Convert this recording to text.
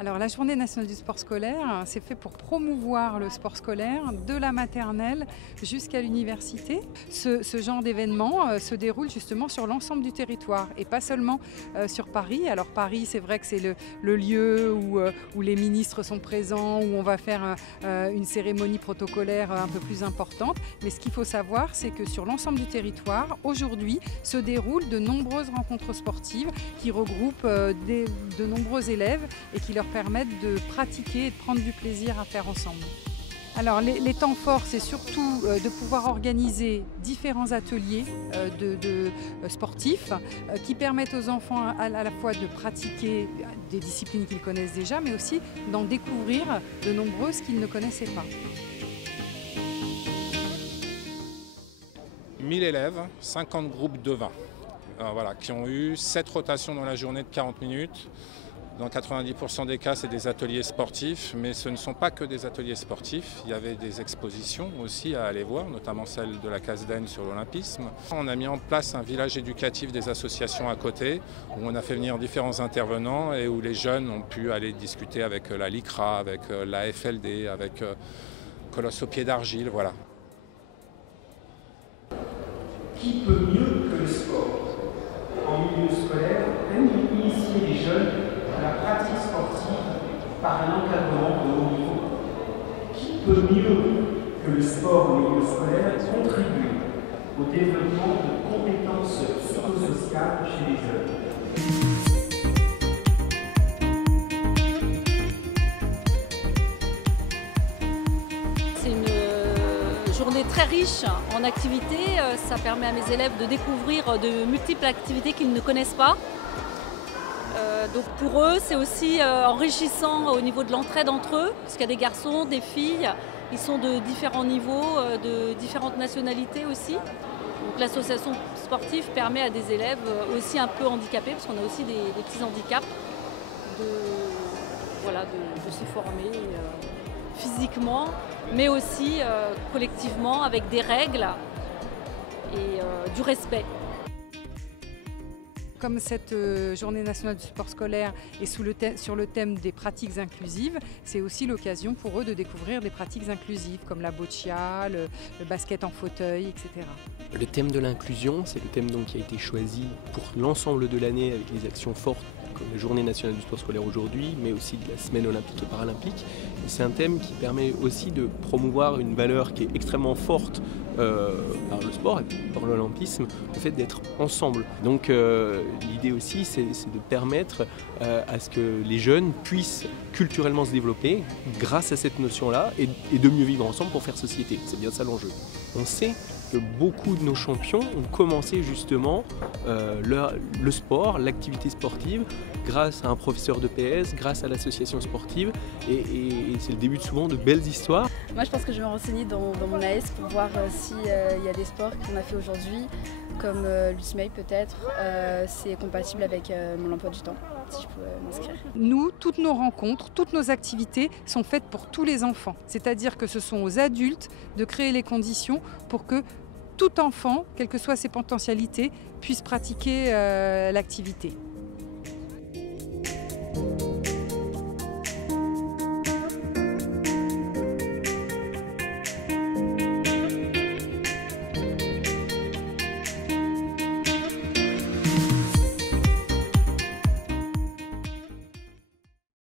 Alors la Journée nationale du sport scolaire, c'est fait pour promouvoir le sport scolaire de la maternelle jusqu'à l'université. Ce genre d'événement se déroule justement sur l'ensemble du territoire et pas seulement sur Paris. Alors Paris, c'est vrai que c'est le lieu où les ministres sont présents, où on va faire une cérémonie protocolaire un peu plus importante. Mais ce qu'il faut savoir, c'est que sur l'ensemble du territoire, aujourd'hui, se déroulent de nombreuses rencontres sportives qui regroupent de nombreux élèves et qui leur permettent de pratiquer et de prendre du plaisir à faire ensemble. Alors les temps forts, c'est surtout de pouvoir organiser différents ateliers sportifs qui permettent aux enfants à la fois de pratiquer des disciplines qu'ils connaissent déjà, mais aussi d'en découvrir de nombreuses qu'ils ne connaissaient pas. 1000 élèves, 50 groupes de 20, voilà, qui ont eu 7 rotations dans la journée de 40 minutes. Dans 90% des cas, c'est des ateliers sportifs, mais ce ne sont pas que des ateliers sportifs. Il y avait des expositions aussi à aller voir, notamment celle de la CASDEN sur l'olympisme. On a mis en place un village éducatif des associations à côté, où on a fait venir différents intervenants et où les jeunes ont pu aller discuter avec la LICRA, avec la FLD, avec Colosse au pied d'argile, voilà. Qui peut mieux que le sport en milieu scolaire, même initier les jeunes à la pratique sportive par un encadrement de haut niveau? Qui peut mieux que le sport en milieu scolaire contribuer au développement de compétences psychosociales chez les jeunes? Journée très riche en activités, ça permet à mes élèves de découvrir de multiples activités qu'ils ne connaissent pas. Donc pour eux, c'est aussi enrichissant au niveau de l'entraide entre eux, parce qu'il y a des garçons, des filles, ils sont de différents niveaux, de différentes nationalités aussi. Donc l'association sportive permet à des élèves aussi un peu handicapés, parce qu'on a aussi des petits handicaps, de se former physiquement, mais aussi collectivement avec des règles et du respect. Comme cette journée nationale du sport scolaire est sur le thème des pratiques inclusives, c'est aussi l'occasion pour eux de découvrir des pratiques inclusives comme la boccia, le basket en fauteuil, etc. Le thème de l'inclusion, c'est le thème donc qui a été choisi pour l'ensemble de l'année avec les actions fortes comme la journée nationale du sport scolaire aujourd'hui, mais aussi de la semaine olympique et paralympique. C'est un thème qui permet aussi de promouvoir une valeur qui est extrêmement forte par le sport et par l'olympisme, le fait d'être ensemble. Donc l'idée aussi, c'est de permettre à ce que les jeunes puissent culturellement se développer grâce à cette notion-là et de mieux vivre ensemble pour faire société. C'est bien ça l'enjeu. On sait que beaucoup de nos champions ont commencé justement le sport, l'activité sportive, grâce à un professeur de PS, grâce à l'association sportive, et c'est le début souvent de belles histoires. Moi je pense que je vais me renseigner dans mon AS pour voir s'il y a des sports qu'on a fait aujourd'hui, comme l'USMEI peut-être, c'est compatible avec mon emploi du temps, si je peux m'inscrire. Nous, toutes nos rencontres, toutes nos activités sont faites pour tous les enfants. C'est-à-dire que ce sont aux adultes de créer les conditions pour que tout enfant, quelles que soient ses potentialités, puisse pratiquer l'activité.